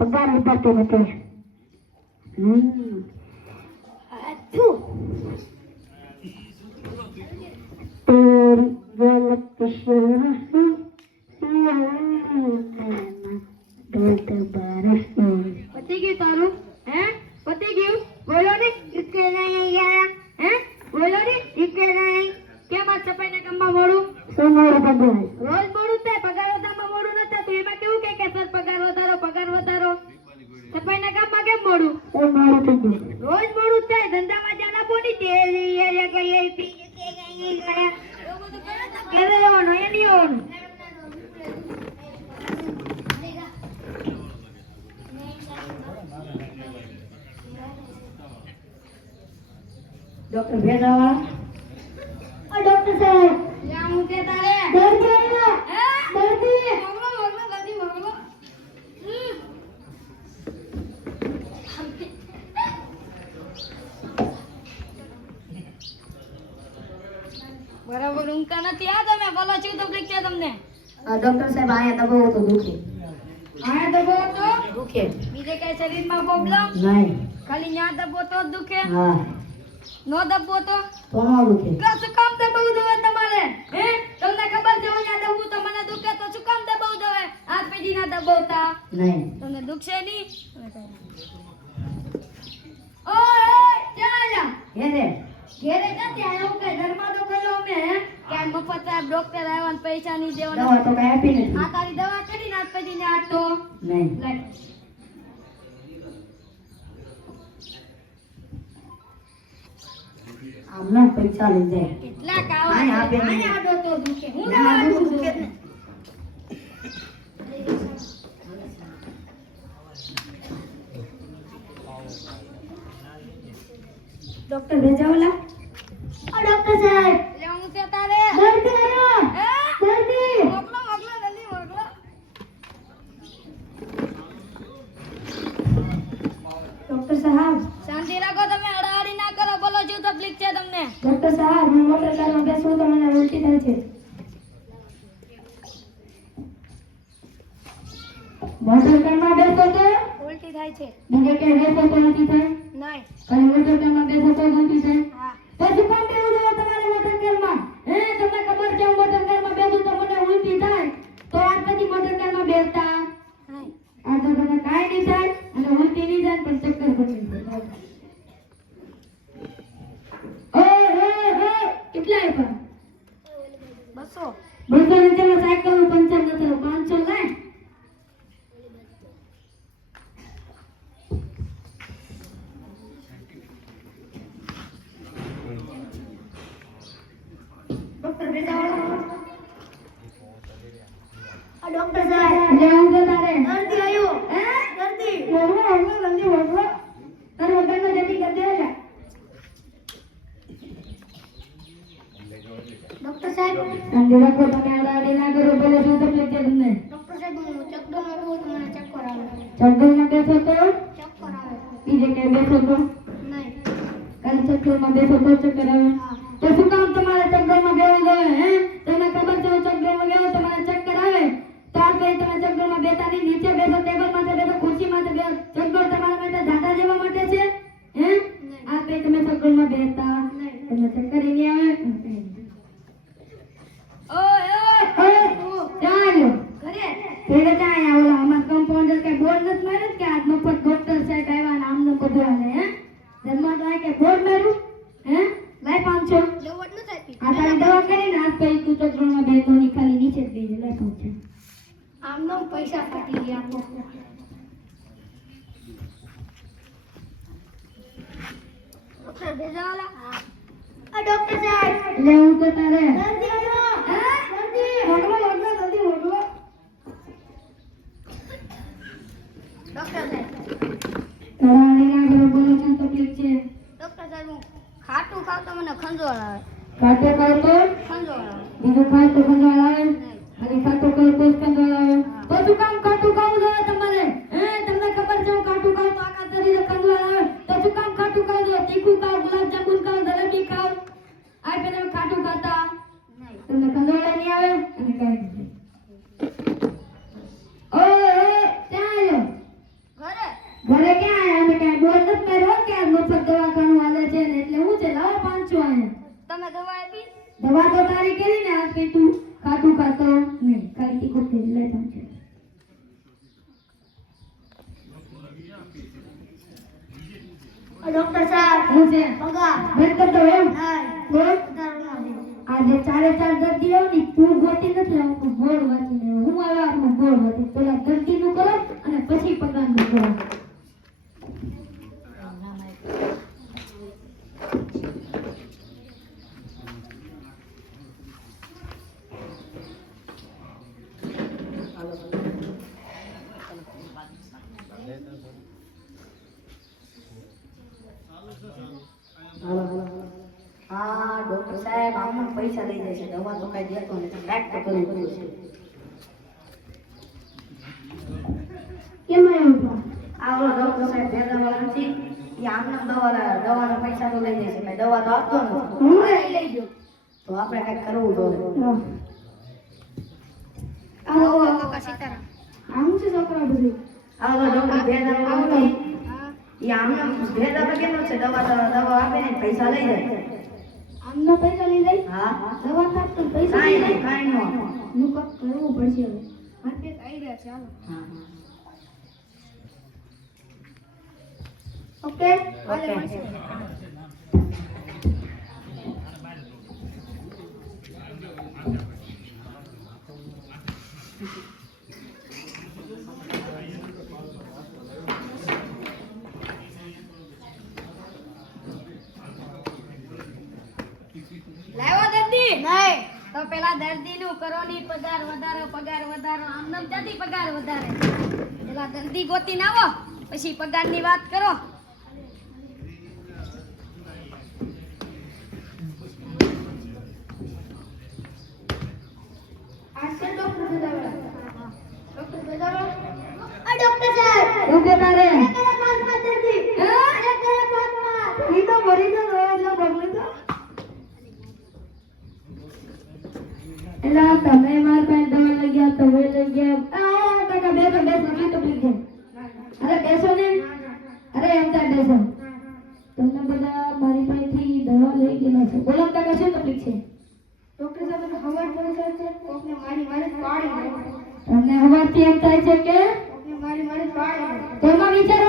પગાર વધારતો હતો. પતી ગયું તારું? હે પતી ગયું? બોલો ને ઇસકે નહીં ગયા. હે બોલો ને ઇસકે નહીં. કેમ આ સફાઈના કામમાં મોડું? શું મોડું પગાર? રોજ મોડું થાય. પગાર વધારવામાં મોડું ન થતું. એમાં કેવું કે સર પગાર વધારો પગાર વધારો. સફાઈના કામમાં કેમ મોડું? શું મોડું થઈ ગયું? રોજ મોડું થાય. ધંધામાં જાના બોની તેલ એ કે પી કે ગઈ ગયા. એવું બધું કરે તો ઘરે રહેવાનું એ નહીં આવવાનું. ડોક્ટર ભેદાવા. ડોક્ટર સાહેબ ત્યાં હું તે તારે દર્દી આવ્યા. હે દર્દી મોગલો ગધી મોગલો. બરાબર ઊંઘતા નથી આ તમે બોલો છું તકલીફ છે તમને? ડોક્ટર સાહેબ આયા દબાવો તો દુખે. આયા દબો તો દુખે બીજે કઈ શરીરમાં પ્રોબ્લેમ? નહીં. ખાલી ન્યા દબો તો જ દુખે? હા નો દબો તો તો ન દુખે. શું કામ દબાવું જોઈએ તમારે? હે તમને ખબર છે હું ન્યા દબવું તો મને દુખે તો શું કામ દબાવું જોઈએ? હાથ પેઢી ના દબાવતા નહીં. તમને દુખશે નહીં. ઓય ચાલ હે ઘેરે ક્યાંથી આવ્યો કે ઘરમાં તો કર્યો અમે હે કે આ મફત સાહેબ ડોક્ટર આવ્યા ને પૈસા નહીં દેવાના. દવા તો કઈ આપી નથી. આ તારી દવા કરી નાખ પછી ને આટો નહીં. લે આમના પૈસા લઈ જાય. કેટલા કાવા આય આપે છે? નહીં. આય આડો તો દુખે. હું ના, દવા દુખે દુખે જ ને. ડોક્ટર ભેજાવલા. ડોક્ટર સાહેબ લે હું તે તારે દર્દી આવ્યા. હે દર્દી મોકલો મોકલો જલ્દી મોકલો. ડોક્ટર સાહેબ. શાંતિ રાખો તમે અડાઅડી ના કરો. બોલો શું તકલીફ છે તમને? ડોક્ટર સાહેબ હું મોટર કારમાં બેસું તો મને ઉલટી થાય છે. મોટર કારમાં બેસો તો ઉલટી થાય છે? બીજે ક્યાંય બેસો તો નથી થાય? નહીં. ખાલી મોટર કારમાં બેસો તો જ ઉલટી થાય? હા તો શું કામ બેસવું જોઈએ તમારે મોટર કારમાં? હે તમને ખબર છે હું મોટર કારમાં બેસું તો મને ઉલટી થાય તો આજ પછી મોટર કારમાં બેસતા? નહીં. આ તો તમને કાંઈ નહીં થાય અને ઉલટી નહીં જાય પણ ચક્કર પણ નહીં થાય. કેટલા આપ્યા? 200. 200 રૂપિયામાં સાયકલનું પંચર ન થયું. 500 લાય. ડોક્ટર ભેજાવાળા. ડોક્ટર સાહેબ લે હું તો તારે દર્દી આવ્યો. હે દર્દી ઓળો જલ્દી ઓળો. તારે વગરનો જલ્દી કરી દેજો. ડોક્ટર સાહેબ ઠંડી રાખો. તમે આડાઆડી ના કરો. બોલો શું તકલીફ છે તમને? ડોક્ટર સાહેબ હું ચક્કરમાં બહુ મને ચક્કર આવે. ચક્કરમાં બેસો તો ચક્કર આવે. બીજે ક્યાંય બેસો તો નહીં. કાલે ચક્કરમાં બેસો તો ચક્કર આવે. તો શું કામ તમારે ચક્કરમાં બેવું જોઈએ? હે તમને ખબર છે હું ચક્કરમાં બેવું તમારે ચક્કર આવે તો આ કઈ તમે ચક્કરમાં બેતા નહીં. નીચે બેસો, ટેબલ માટે બેસો, ખુરશી માટે બેસો. ચક્કર તમારા માટે ઝાડા જેવા માટે છે? હે આ કઈ તમે ચક્કરમાં બેસતા? તમને ચક્કર ય નહીં આવે. ઓય ચાલો ઘરે ઘરે ક્યાં આયા? ઓલા અમાર કમ્પાઉન્ડર કઈ બોર્ડ નથી માર્યું કે આજ મફત ડોક્ટર સાહેબ આવ્યા ને આમનું બધું હાલે? હે જન્મા તો આ કે બોર્ડ માર્યું? હે લાય 500. દવા ન થાય. આ તારી દવા કરીને આજ પછી તું ચક્રમાં બેસો ની ખાલી નીચે જ બેસી લાય 500. આમનો પૈસા ફાટી ગયા. ડોક્ટર ભેજાવાલા. આ ડોક્ટર સાહેબ લે હું તો તારે દર્દી આવ્યો. હે દર્દી મોકલો જલ્દી મોકલો. ડોક્ટર સાહેબ. તળાડી ના કરો. બોલો શું તકલીફ છે? ડોક્ટર સાહેબ હું ખાટું ખાવ તો મને ખંજોળ આવે. ખાટો ખાવ તો ખંજોળ આવે. બીજું ખાય તો કંટાળો આવે? નહીં. અને ખાટો ખાવ તો જ કંટાળો આવે? તો શું કામ ખાટું ખાવું જોઈએ તમારે? હે તમને ખબર છે હું ખાટું ખાવ તો આખા શરીરે કંટાળો આવે? તો શું કામ ખાટું ખાવ જોઈએ? તીખું ખાવ, ગુલાબજાંબુ ખાવ, જલેબી ખાવ. આ પેલા ખાટું ખાતા નહીં. તમને કંટાળો નહીં આવે અને કાંઈ નહીં. ઓય ત્યાં આવ્યો. દવા તો તારી કરી ને આ કે તું ખાતું ખાતો નહીં ખાઈ તીખું કરી લે તમ છે ડોક્ટર સાહેબ હું છે પગાર બંધ કર દો એમ નહીં બોલ ઉધારો ન દે આજે ચારે ચાર દર્દી આવ ને તું ગોતી નથી આવું બોર્ડ વાંચીને હું આવ્યો આપનું બોર્ડ વાંચી પેલા દર્દીનું કરો અને પછી પગારનું કરો હા ડોક્ટર સાહેબ આમાં પૈસા લઈ જશે દવા તો કઈ દેતો નથી કાંઈક તો કરવું પડશે કેમ આવ્યો આ ઓલો ડોક્ટર સાહેબ ભેગાવાળા નથી એ આમના દવાના પૈસા તો લઈ જશે કઈ દવા તો આપતો નથી હું લઈ ગયો તો આપણે કઈક કરવું જોઈએ આમ છે છોકરા બધું આ ઓલો ડોક્ટર ભેગાવાળા નથી એ આમના ભેગા કેમ છે દવા આપે ને પૈસા લઈ જાય આમનો પૈસા લઈ જાય હા દવા નાખતો પૈસા લઈ જાય કાંઈ નો હું કક કરવું પડશે હવે મારે આઈડિયા ચાલો હા ઓકે ઓકે લાવો દર્દી નહીં તો પેલા દર્દીનું કરો ની પગાર વધારો આમ નામ ક્યાંથી પગાર વધારે પેલા દર્દી ગોતીને આવો પછી પગારની વાત કરો ડોક્ટર સાહેબ ઉભે તારે પાસમાં દર્દી પાસમાં ઈ તો મરી ગયો એટલે બગડી તો એલા તમે માર પાસે દવા લઈ ગયા તમે લઈ ગયા આ કાકા બેસો શું તકલીફ છે અરે બેસો ને અરે એમ ત્યાં બેસો તમને બધા મારી પાસેથી દવા લઈ ગયેલા છે બોલો કાકા શું તકલીફ છે ડોક્ટર સાહેબ ખબર પડે છે કોકને મારી પાડી તમને હવારથી એમ થાય છે કે કોકને મારી પાડી તેમાં વિચાર